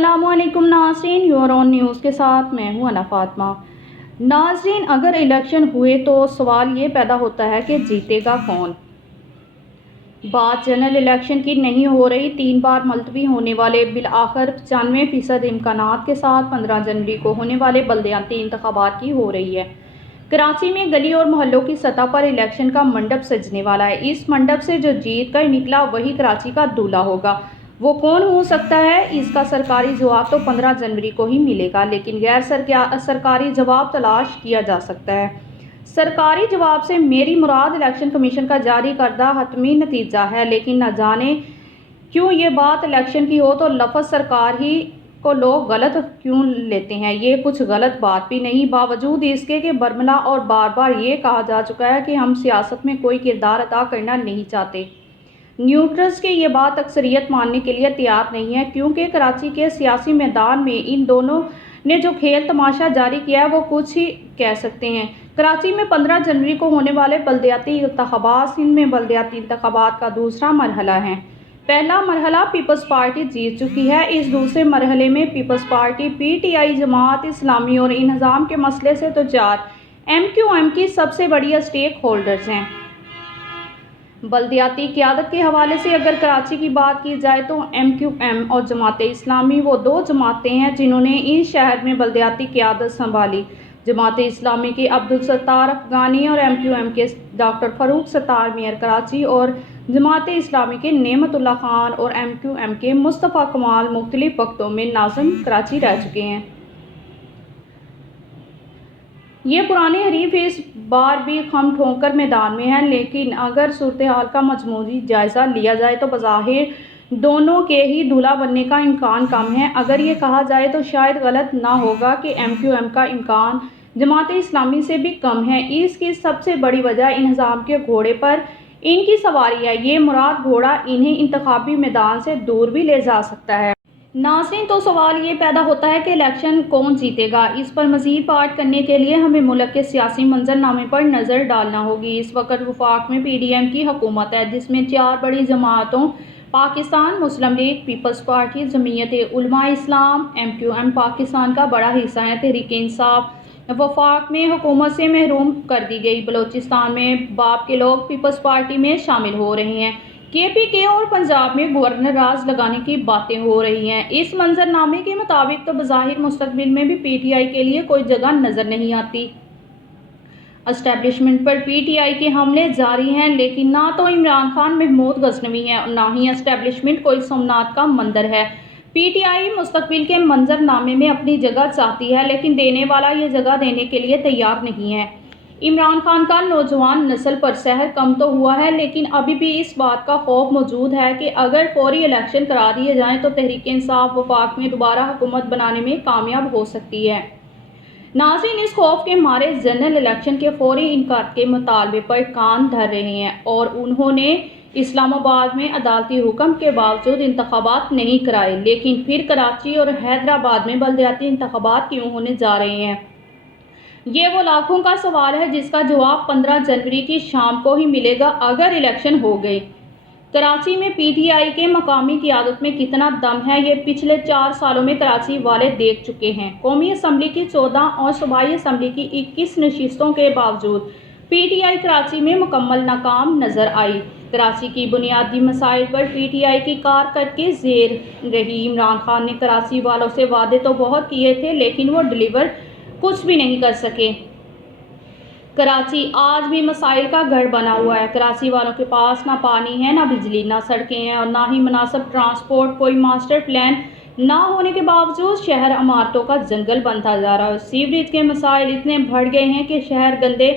अस्सलामु अलैकुम नाज़रीन, यूर ऑन न्यूज़ के साथ मैं हूं अना फातिमा। नाज़रीन, अगर इलेक्शन हुए तो सवाल ये पैदा होता है कि जीतेगा कौन। बात जनरल इलेक्शन की नहीं हो रही। 3 बार मुलतवी होने वाले बिल आखिर 95% इम्कानात के साथ 15 जनवरी को होने वाले बल्दियाती इंतखाबात की हो रही है। कराची में गली और मोहल्लों की सतह पर इलेक्शन का मंडप सजने वाला है। इस मंडप से जो जीत कर निकला वही कराची का दूल्हा होगा। वो कौन हो सकता है, इसका सरकारी जवाब तो 15 जनवरी को ही मिलेगा, लेकिन गैर सरकारी जवाब तलाश किया जा सकता है। सरकारी जवाब से मेरी मुराद इलेक्शन कमीशन का जारी करदा हतमी नतीजा है, लेकिन न जाने क्यों ये बात इलेक्शन की हो तो लफ्ज़ सरकार ही को लोग गलत क्यों लेते हैं। ये कुछ गलत बात भी नहीं, बावजूद इसके कि बरमला और बार बार ये कहा जा चुका है कि हम सियासत में कोई किरदार अदा करना नहीं चाहते। न्यूट्रल्स की ये बात अक्सरियत मानने के लिए तैयार नहीं है, क्योंकि कराची के सियासी मैदान में इन दोनों ने जो खेल तमाशा जारी किया है वो कुछ ही कह सकते हैं। कराची में 15 जनवरी को होने वाले बल्दियाती इंतखाबात सिंध में बल्दियाती इंतखाबात का दूसरा मरहला है। पहला मरहला पीपल्स पार्टी जीत चुकी है। इस दूसरे मरहले में peoples party, PTI, Jamaat Islami और इंहज़ाम के मसले से तो 4 एमक्यूएम की सबसे बड़ी स्टेक होल्डर्स हैं। बल्दियाती क़यादत के हवाले से अगर कराची की बात की जाए तो एमक्यूएम और जमात इस्लामी वो 2 जमातें हैं जिन्होंने इस शहर में बल्दियाती क़यादत संभाली। जमात इस्लामी के अब्दुल सत्तार अफ़गानी और एमक्यूएम के डॉक्टर फ़ारूक सत्तार मेयर कराची और जमात इस्लामी के नेमतुल्लाह खान और एमक्यूएम के मुस्तफ़ा कमाल मुख्तलिफ वक्तों में नाज़िम कराची रह चुके हैं। ये पुराने हरीफ इस बार भी खम ठोंकर मैदान में हैं, लेकिन अगर सूरत हाल का मजमूई जायज़ा लिया जाए तो बज़ाहिर दोनों के ही दूल्हा बनने का इम्कान कम है। अगर ये कहा जाए तो शायद गलत ना होगा कि एमक्यूएम का इम्कान जमात इस्लामी से भी कम है। इसकी सबसे बड़ी वजह इंहज़ाम के घोड़े पर इनकी सवारी है। ये मुराद घोड़ा इन्हें इंतखाबी मैदान से दूर भी ले जा सकता है। नाज़रीन, तो सवाल ये पैदा होता है कि इलेक्शन कौन जीतेगा। इस पर मज़ीद बात करने के लिए हमें मुल्क के सियासी मंजरनामे पर नज़र डालना होगी। इस वक्त वफाक में पीडीएम की हुकूमत है, जिसमें 4 बड़ी जमातों पाकिस्तान मुस्लिम league, peoples party, Jamiat Ulama इस्लाम, एमक्यूएम पाकिस्तान का बड़ा हिस्सा है। तहरीक इंसाफ वफाक में हुकूमत से महरूम कर दी गई। बलोचिस्तान में बाप के लोग पीपल्स पार्टी में शामिल हो रहे हैं। केपीके और पंजाब में गवर्नर राज लगाने की बातें हो रही हैं। इस मंजरनामे के मुताबिक तो बज़ाहिर मुस्तकबिल में भी पीटीआई के लिए कोई जगह नज़र नहीं आती। एस्टेब्लिशमेंट पर पीटीआई के हमले जारी हैं, लेकिन ना तो इमरान खान महमूद गजनवी हैं और ना ही एस्टेब्लिशमेंट कोई सोमनाथ का मंदिर है। पीटीआई मुस्तकबिल के मंजरनामे में अपनी जगह चाहती है, लेकिन देने वाला ये जगह देने के लिए तैयार नहीं है। इमरान खान का नौजवान नस्ल पर सहर कम तो हुआ है, लेकिन अभी भी इस बात का खौफ मौजूद है कि अगर फौरी इलेक्शन करा दिए जाएं तो तहरीक इंसाफ वफाक में दोबारा हुकूमत बनाने में कामयाब हो सकती है। नाज़रीन, इस खौफ के मारे जनरल इलेक्शन के फौरी इनकार के मुतालबे पर कान धर रहे हैं और उन्होंने इस्लामाबाद में अदालती हुक्म के बावजूद इंतखाबात नहीं कराए, लेकिन फिर कराची और हैदराबाद में बल्दियाती इंतखाबात क्यों होने जा रहे हैं। ये वो लाखों का सवाल है जिसका जवाब 15 जनवरी की शाम को ही मिलेगा अगर इलेक्शन हो गए। कराची में पीटीआई के मकामी क़यादत में कितना दम है, ये पिछले 4 सालों में कराची वाले देख चुके हैं। कौमी असम्बली की 14 और सूबाई असम्बली की 21 नशिस्तों के बावजूद पीटीआई कराची में मुकम्मल नाकाम नजर आई। कराची की बुनियादी मसाइल पर पीटीआई की कारकर्दगी ज़ेर रही। इमरान खान ने कराची वालों से वादे तो बहुत किए थे, लेकिन वो डिलीवर कुछ भी नहीं कर सके। कराची आज भी मसाइल का गढ़ बना हुआ है। कराची वालों के पास ना पानी है, ना बिजली, ना सड़कें हैं और ना ही मुनासिब ट्रांसपोर्ट। कोई मास्टर प्लान ना होने के बावजूद शहर इमारतों का जंगल बनता जा रहा है। सीवरेज के मसाइल इतने बढ़ गए हैं कि शहर गंदे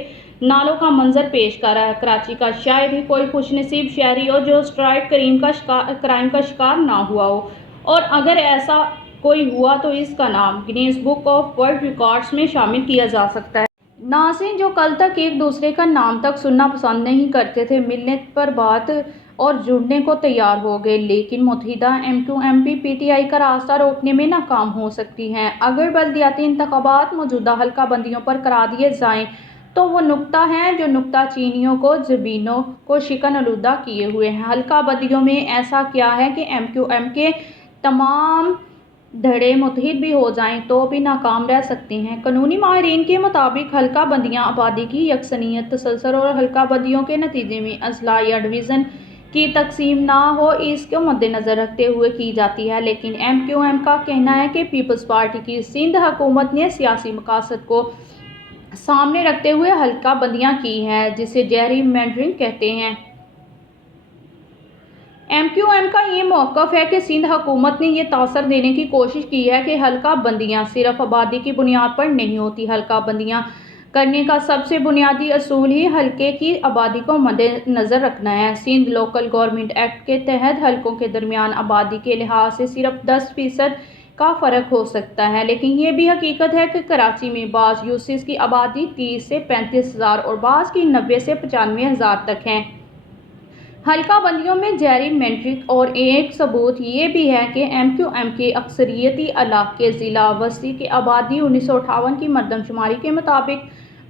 नालों का मंजर पेश कर रहा है। कराची का शायद ही कोई खुशनसीब शहरी हो जो स्ट्राइट क्राइम का शिकार ना हुआ हो, और अगर ऐसा कोई हुआ तो इसका नाम Guinness book of world records में शामिल किया जा सकता है। नाज़रीन, जो कल तक एक दूसरे का नाम तक सुनना पसंद नहीं करते थे, मिलने पर बात और जुड़ने को तैयार हो गए, लेकिन मुत्तहिदा एमक्यूएम पीटीआई का रास्ता रोकने में नाकाम हो सकती हैं। अगर बल्दियाती इंतखाबात मौजूदा हल्का बंदियों पर करा दिए जाएं तो वो नुक्ता है जो नुक्ता चीनियों को जबीनों को शिकन आलूदा किए हुए हैं। हल्का बंदियों में ऐसा क्या है कि एमक्यूएम के तमाम धड़े मुतहिद भी हो जाएं तो भी नाकाम रह सकते हैं। कानूनी माहिरीन के मुताबिक हल्का बंदियाँ आबादी की यकसनियत, तसलसल और हल्का बंदियों के नतीजे में अजला या डिवीज़न की तकसीम ना हो, इसको मद्देनज़र रखते हुए की जाती है। लेकिन MQM का कहना है कि पीपल्स पार्टी की सिंध हुकूमत ने सियासी मकासद को सामने रखते हुए हल्का बंदियाँ की हैं, जिसे जेरिमैंडरिंग कहते हैं। MQM का ये मौक़िफ़ है कि सिंध हुकूमत ने ये तासर देने की कोशिश की है कि हल्का बंदियाँ सिर्फ आबादी की बुनियाद पर नहीं होती। हल्का बंदियाँ करने का सबसे बुनियादी असूल ही हल्के की आबादी को मद्देनज़र रखना है। सिंध लोकल गवर्नमेंट एक्ट के तहत हल्कों के दरमियान आबादी के लिहाज से सिर्फ 10% का फ़र्क हो सकता है, लेकिन ये भी हकीकत है कि कराची में बाज़ यूसीज़ की आबादी 30 से 35,000 और बाज़ की 90 से 95,000 तक है। हल्का बंदियों में जेरिमैंडरिंग और एक सबूत ये भी है कि MQM के अक्सरियती इलाके ज़िला वसी की आबादी 1958 की मरदमशुमारी के मुताबिक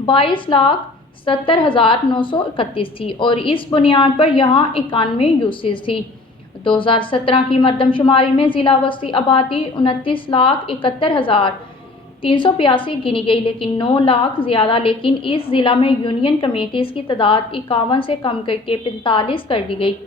22,70,931 थी और इस बुनियाद पर यहाँ 91 यूसीज़ थी। 2017 की मरदमशुमारी में ज़िला वसी आबादी 29,71,382 गिनी गई, लेकिन 9 लाख ज़्यादा। लेकिन इस ज़िला में यूनियन कमेटीज़ की तादाद 51 से कम करके 45 कर दी गई।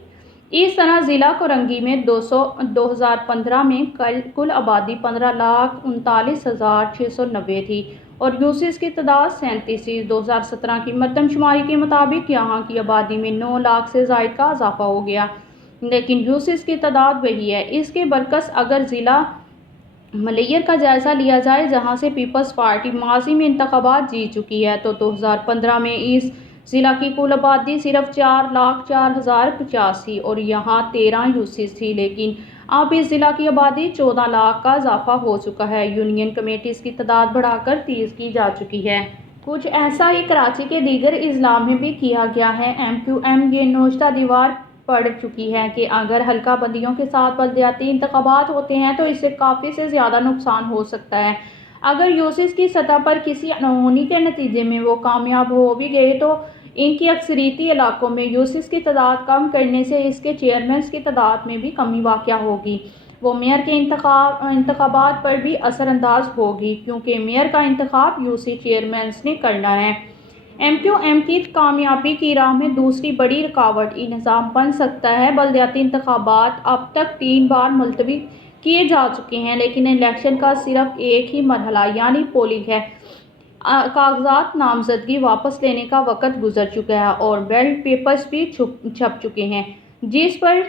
इस तरह ज़िला कोरंगी में 2015 में कुल आबादी 15,39,690 थी और यूसीज़ की तादाद 37 थी। 2017 की मरदमशुमारी के मुताबिक यहाँ की आबादी में 9 लाख से ज़ायद का इजाफा हो गया, लेकिन यूसीज़ की तादाद वही है। इसके बरकस अगर ज़िला मलैयर का जायज़ा लिया जाए, जहाँ से पीपल्स पार्टी माजी में इंतखाबात जीत चुकी है, तो 2015 में इस ज़िला की कुल आबादी सिर्फ 4,04,050 थी और यहाँ 13 यूसीज़ थी, लेकिन अब इस ज़िला की आबादी 14 लाख का इजाफा हो चुका है। यूनियन कमेटीज़ की तादाद बढ़ाकर 30 की जा चुकी है। कुछ ऐसा ही कराची के दीगर अजला में भी किया गया है। MQM ये नोश्ता दीवार पड़ चुकी है कि अगर हल्का बंदियों के साथ बलदियाती इंतखाबात होते हैं तो इससे काफ़ी से ज़्यादा नुकसान हो सकता है। अगर यूसीज़ की सतह पर किसी अनहोनी के नतीजे में वो कामयाब हो भी गए तो इनकी अक्सरियती इलाकों में यूसीज़ की तादाद कम करने से इसके चेयरमैन की तादाद में भी कमी वाक़या होगी। वो मेयर के इंतखाबात पर भी असरअंदाज होगी, क्योंकि मेयर का इंतखाब यूसी चेयरमैन ने करना है। MQM की कामयाबी की राह में दूसरी बड़ी रुकावट निज़ाम बन सकता है। बलदियाती इंतखाबात अब तक 3 बार मुलतवी किए जा चुके हैं, लेकिन इलेक्शन का सिर्फ एक ही मरहला यानी पोलिंग है। कागजात नामजदगी वापस लेने का वक़्त गुजर चुका है और बैलेट पेपर्स भी छप चुके हैं, जिस पर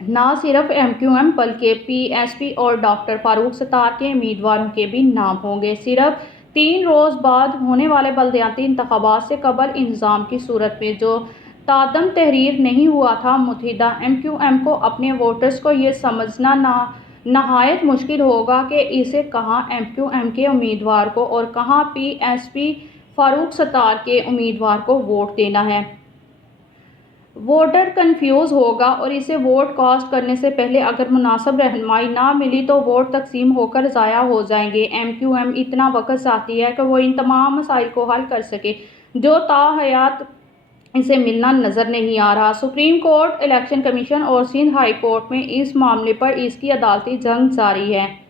न सिर्फ MQM बल्कि PSP और डॉक्टर फारूक सत्तार के उम्मीदवारों के भी नाम होंगे। सिर्फ 3 रोज़ बाद होने वाले बलदियाती इंतखाबात से कबल इंतज़ाम की सूरत में जो तादम तहरीर नहीं हुआ था, मुत्तहिदा MQM को अपने वोटर्स को ये समझना नहायत मुश्किल होगा कि इसे कहाँ MQM के उम्मीदवार को और कहाँ PSP फारूक सत्तार के उम्मीदवार को वोट देना है। वोटर कंफ्यूज होगा और इसे वोट कास्ट करने से पहले अगर मुनासिब रहनुमाई ना मिली तो वोट तकसीम होकर ज़ाया हो जाएंगे। MQM इतना वक्त चाहती है कि वो इन तमाम मसाइल को हल कर सके, जो ताहयात इसे मिलना नज़र नहीं आ रहा। सुप्रीम कोर्ट, इलेक्शन कमीशन और सिंध हाई कोर्ट में इस मामले पर इसकी अदालती जंग जारी है।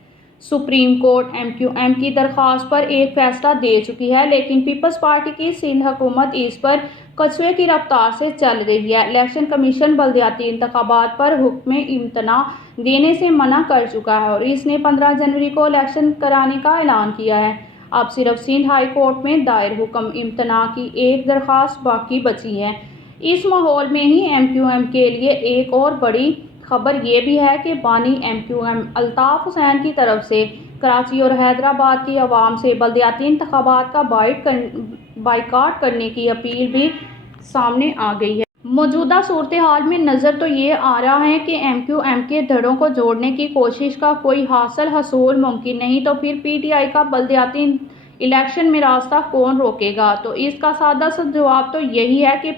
सुप्रीम कोर्ट MQM की दरख्वास्त पर एक फ़ैसला दे चुकी है, लेकिन पीपल्स पार्टी की सिंध हुकूमत इस पर कछुए की रफ्तार से चल रही है। इलेक्शन कमीशन बलदियाती इंतखाबात पर हुक्म इम्तना देने से मना कर चुका है और इसने 15 जनवरी को इलेक्शन कराने का ऐलान किया है। अब सिर्फ सिंध हाई कोर्ट में दायर हुक्म इम्तना की एक दरख्वास्त बाकी बची है। इस माहौल में ही MQM के लिए एक और बड़ी खबर ये भी है कि बानी MQM अल्ताफ़ हुसैन की तरफ से कराची और हैदराबाद की आवाम से बलदियाती इंतखाबात का बाइकाट करने की अपील भी सामने आ गई है। मौजूदा सूरत हाल में नज़र तो ये आ रहा है कि MQM के धड़ों को जोड़ने की कोशिश का कोई हासिल हसूल मुमकिन नहीं, तो फिर PTI का बलदियाती इलेक्शन में रास्ता कौन रोकेगा? तो इसका सादा सा जवाब तो यही है कि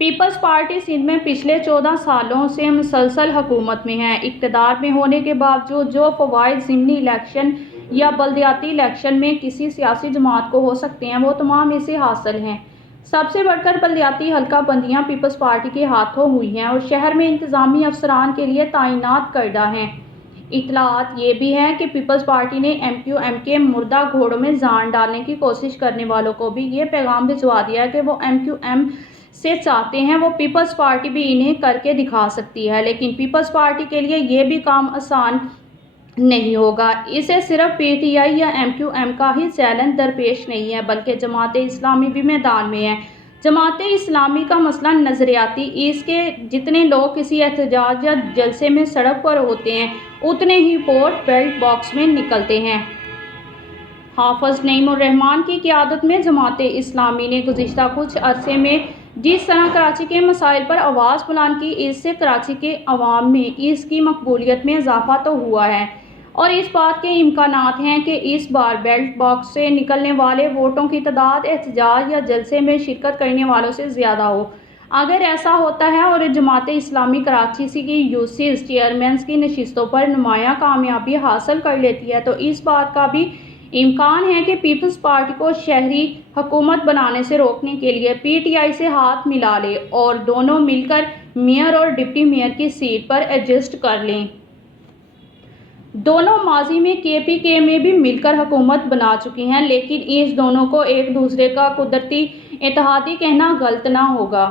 पीपल्स पार्टी सिंध में पिछले 14 सालों से मुसलसल हुकूमत में है। इक़्तिदार में होने के बावजूद जो फ़वाइद ज़िमनी इलेक्शन या बलदियाती इलेक्शन में किसी सियासी जमात को हो सकते हैं, वो तमाम इसे हासिल हैं। सबसे बढ़कर बलदियाती हल्का बंदियाँ पीपल्स पार्टी के हाथों हुई हैं और शहर में इंतज़ामी अफसरान के लिए तैनात करदा हैं। اطلاعات یہ بھی ہیں کہ پیپلز پارٹی نے MQM کے مردہ گھوڑوں میں جان ڈالنے کی کوشش کرنے والوں کو بھی یہ پیغام بھجوا دیا ہے کہ وہ MQM سے چاہتے ہیں وہ پیپلز پارٹی بھی انہیں کر کے دکھا سکتی ہے، لیکن پیپلز پارٹی کے لیے یہ بھی کام آسان نہیں ہوگا۔ اسے صرف PTI یا MQM کا ہی چیلنج درپیش نہیں ہے بلکہ جماعت اسلامی بھی میدان میں ہے۔ جماعت اسلامی کا مسئلہ نظریاتی، اس کے جتنے لوگ کسی احتجاج یا جلسے میں سڑک پر ہوتے ہیں اتنے ہی ووٹ بیلٹ باکس میں نکلتے ہیں۔ حافظ نعیم الرحمن کی قیادت میں جماعت اسلامی نے گزشتہ کچھ عرصے میں جس طرح کراچی کے مسائل پر آواز بلند کی، اس سے کراچی کے عوام میں اس کی مقبولیت میں اضافہ تو ہوا ہے اور اس بات کے امکانات ہیں کہ اس بار بیلٹ باکس سے نکلنے والے ووٹوں کی تعداد احتجاج یا جلسے میں شرکت کرنے والوں سے زیادہ ہو۔ اگر ایسا ہوتا ہے اور جماعت اسلامی کراچی کی یوسیز چیئرمینز کی نشستوں پر نمایاں کامیابی حاصل کر لیتی ہے تو اس بات کا بھی امکان ہے کہ پیپلز پارٹی کو شہری حکومت بنانے سے روکنے کے لیے PTI سے ہاتھ ملا لے اور دونوں مل کر میئر اور ڈپٹی میئر کی سیٹ پر ایڈجسٹ کر لیں۔ دونوں ماضی میں KPK میں بھی مل کر حکومت بنا چکی ہیں، لیکن اس دونوں کو ایک دوسرے کا قدرتی اتحادی کہنا غلط نہ ہوگا۔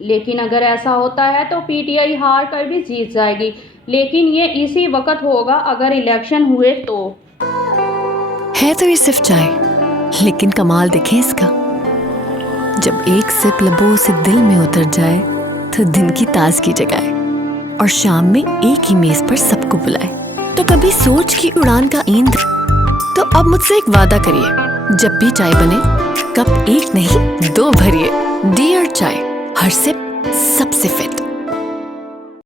لیکن اگر ایسا ہوتا ہے تو PTI ہار کر بھی جیت جائے گی، لیکن یہ اسی وقت ہوگا اگر الیکشن ہوئے تو۔ ہے تو یہ صرف چائے، لیکن کمال دیکھیں اس کا، جب ایک سپ لبوں سے دل میں اتر جائے تو دن کی تازگی جگائے اور شام میں ایک ہی میز پر سب کو بلائے۔ تو کبھی سوچ کی اڑان کا ایندھ، تو اب مجھ سے ایک وعدہ کریے، جب بھی چائے بنے کپ ایک نہیں 2 بھریے۔ ڈیئر چائے، ہر سپ سب سے فٹ۔